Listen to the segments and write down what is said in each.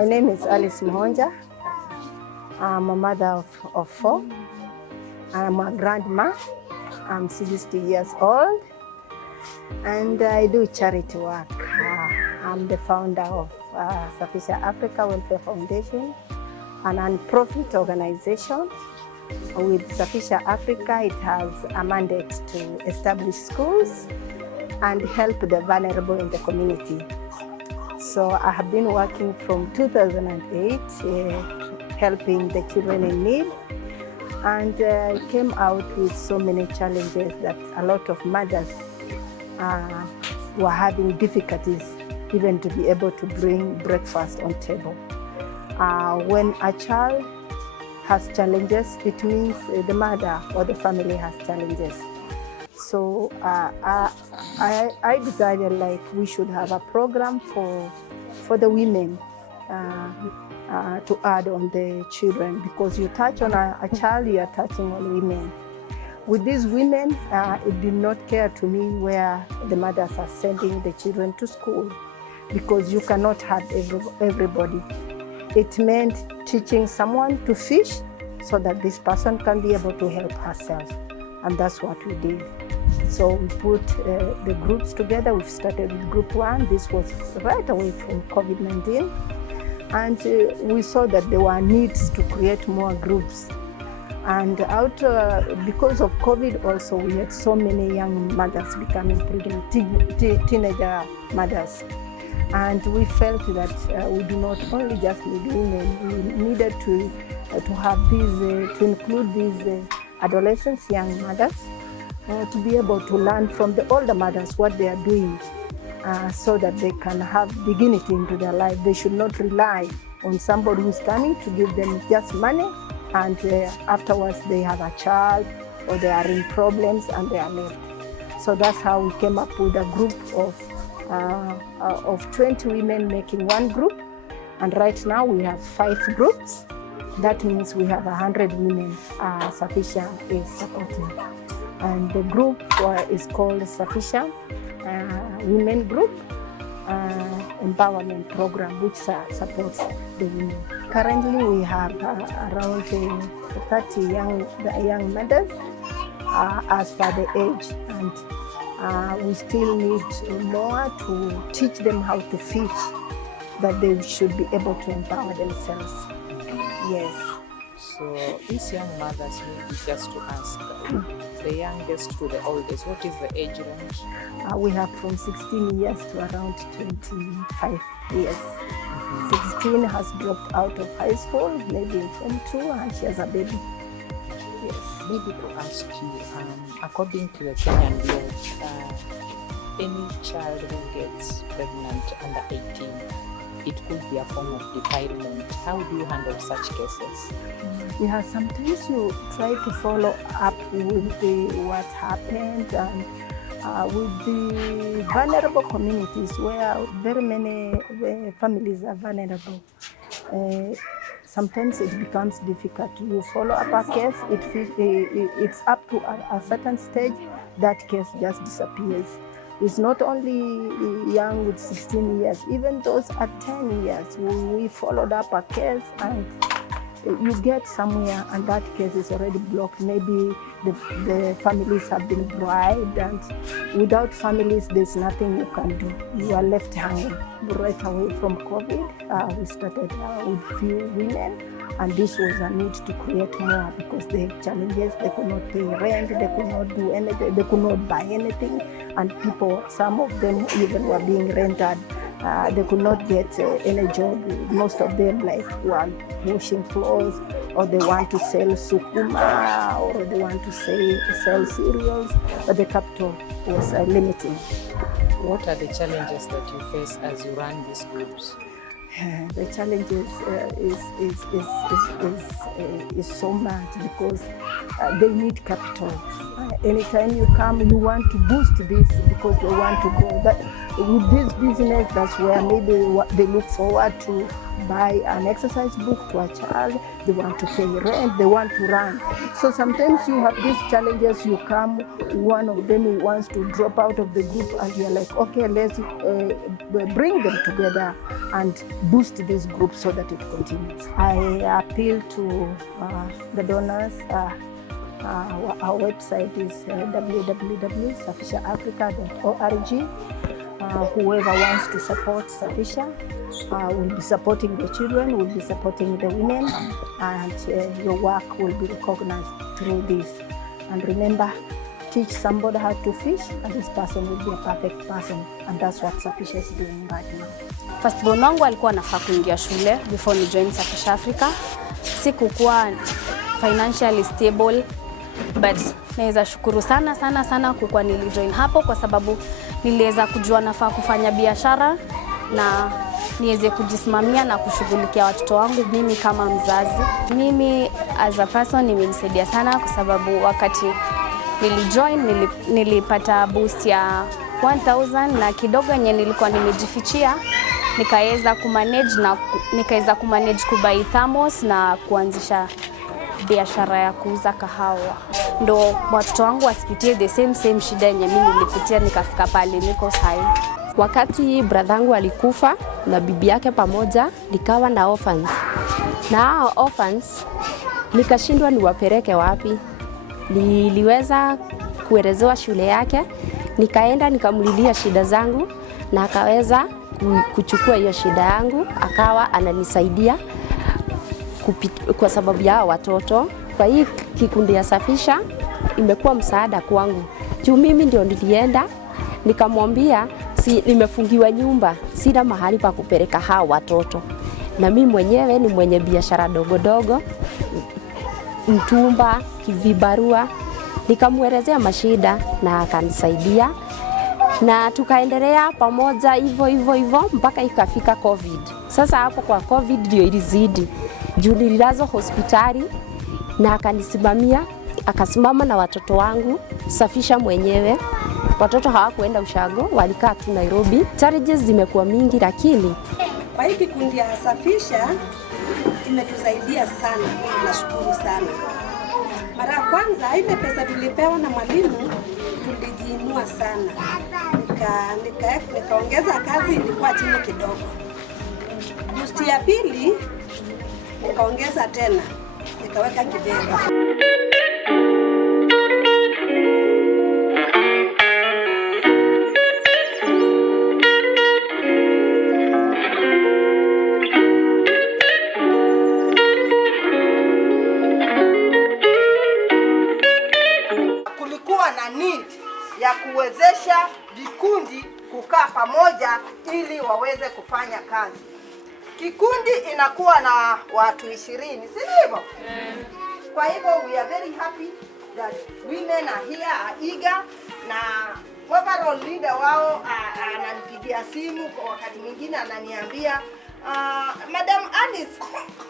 My name is Alice Mhonja. I'm a mother of four. I'm a grandma. I'm 60 years old and I do charity work. I'm the founder of Safisha Africa Welfare Foundation, a non-profit organization. With Safisha Africa, it has a mandate to establish schools and help the vulnerable in the community. So I have been working from 2008, helping the children in need, and came out with so many challenges that a lot of mothers were having difficulties even to be able to bring breakfast on table. When a child has challenges, it means the mother or the family has challenges. So I decided like we should have a program for the women to add on the children, because you touch on a child, you are touching on women. With these women, it did not care to me where the mothers are sending the children to school, because you cannot have everybody. It meant teaching someone to fish so that this person can be able to help herself. And that's what we did. So we put the groups together. We started with group 1. This was right away from COVID-19. And we saw that there were needs to create more groups. And because of COVID also, we had so many young mothers becoming pregnant, teenager mothers. And we felt that we do not only just need women, we needed to have these, to include these adolescents, young mothers, to be able to learn from the older mothers what they are doing, so that they can have dignity into their life. They should not rely on somebody who's coming to give them just money, and afterwards they have a child or they are in problems and they are left. So that's how we came up with a group of 20 women making one group, and right now we have 5 groups. That means we have 100 women Safisha is supporting. And the group is called Safisha Women Group Empowerment Program, which supports the women. Currently, we have around 30 young mothers as per the age, and we still need more to teach them how to fish, that they should be able to empower themselves. Yes. So these young mothers, maybe just to ask, the youngest to the oldest, what is the age range? We have from 16 years to around 25 years. 16 has dropped out of high school, maybe in Form 2, and she has a baby. Yes. Maybe to ask you, according to the Kenyan law, any child who gets pregnant under 18, it could be a form of defilement. How do you handle such cases? Yeah, sometimes you try to follow up with what happened, and with the vulnerable communities where very many families are vulnerable. Sometimes it becomes difficult. You follow up a case, it's up to a certain stage, that case just disappears. It's not only young with 16 years, even those at 10 years. We followed up a case and you get somewhere and that case is already blocked. Maybe the families have been bribed, and without families, there's nothing you can do. You are left hanging. Right away from COVID, we started with few women, and this was a need to create more because they had challenges. They could not pay rent, they could not do anything, they could not buy anything, and people, some of them even were being rented. They could not get any job. Most of them were washing clothes, or they want to sell sukuma, or they want to sell cereals, but the capital was limiting. What are the challenges that you face as you run these groups? The challenges is so much, because they need capital. Anytime you come, you want to boost this because they want to grow. With this business, that's where maybe they look forward to buy an exercise book to a child, they want to pay rent, they want to run. So sometimes you have these challenges, you come, one of them wants to drop out of the group and you're like, okay, let's bring them together and boost this group so that it continues. I appeal to the donors. Our website is www.safishaafrica.org. Whoever wants to support Safisha will be supporting the children, will be supporting the women, and your work will be recognized through this. And remember, teach somebody how to fish, and this person will be a perfect person, and that's what Safisha is doing right now. Firstborn wangu alikuwa anafaa kuingia shule before ni join Safisha Africa. Sikukuwa financially stable, but naweza shukuru sana kwa nilijoin hapo, kwa sababu niliweza kujua nafaa kufanya biashara na niweze kujisimamia na kushughulikia watoto wangu mimi kama mzazi. Mimi as a person nimenisaidia sana, kwa sababu wakati nilijoin nilipata boost ya 1000 na kidogo yenye nilikuwa nimejifichia nikaweza kumanage kubai thermos na kuanzisha biashara ya kuuza kahawa. Ndo watoto wangu wasipitie the same shida yenye mimi nilipitia nikafika pale niko sasa. Wakati bradhangu alikufa na bibi yake pamoja, nikawa na orphans. Na orphans nikashindwa niwapeleke wapi. Niliweza kuelezewa shule yake, nikaenda nikamlilia shida zangu na akaweza kuchukua hiyo shida yangu, akawa ananisaidia kwa sababu ya watoto. Kwa hii kikundi ya Safisha imekuwa msaada kwangu. Juu mimi ndio nilienda nikamwambia nimefungiwa nyumba, sina mahali pa kupeleka hao watoto. Na mimi mwenyewe ni mwenye biashara dogo, mtumba, vibarua. Nikamuelezea mashida na akanisaidia. Na tukaendelea pamoja hivyo mpaka ikafika COVID. Sasa hapo kwa COVID ndio ilizidi. Juu nililazwa hospitali na akanisimamia, akasimama na watoto wangu, Safisha mwenyewe. Watoto hawakuenda ushago, walikaa tu Nairobi. Challenges zimekuwa mingi, lakini kwa hii kikundi ya Safisha imetusaidia sana. Nashukuru sana. Mara ya kwanza ile pesa tulipewa na mwalimu tulijiinua sana. Nikaongeza kazi, ilikuwa chini kidogo. Boost ya pili nikaongeza tena, nikaweka kibega. Kulikuwa na need ya kuwezesha vikundi kukaa pamoja ili waweze kufanya kazi. Kikundi inakuwa na watu 20, si ndivyo? Kwa hivyo we are very happy that women are here, are eager, na overall leader wao ananipigia simu kwa wakati mwingine ananiambia Madam Alice,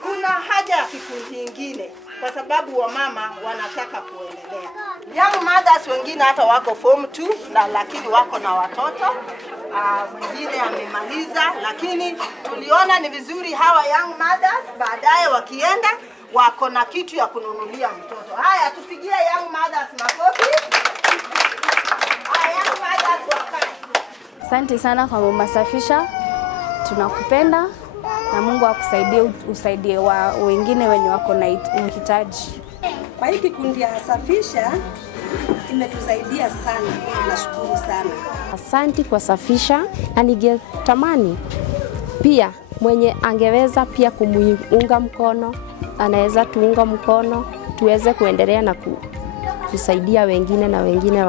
kuna haja ya kikundi kingine kwa sababu wamama wanataka kuendelea. Young mothers wengine hata wako form 2 na lakini wako na watoto. Mwingine amemaliza, lakini tuliona ni vizuri hawa young mothers baadaye wakienda wako na kitu ya kununulia mtoto. Haya, tupigie young mothers makofi. Young mothers wakae. Asante sana kwa Mama Safisha. Tunakupenda na Mungu akusaidie, usaidie wengine wenye wako na uhitaji. Kwa hii kikundi ya Safisha imetusaidia sana. Nashukuru sana. Asante kwa Safisha, na ningetamani pia mwenye angeweza pia kumuunga mkono, anaweza tuunga mkono tuweze kuendelea na kusaidia wengine na wengine.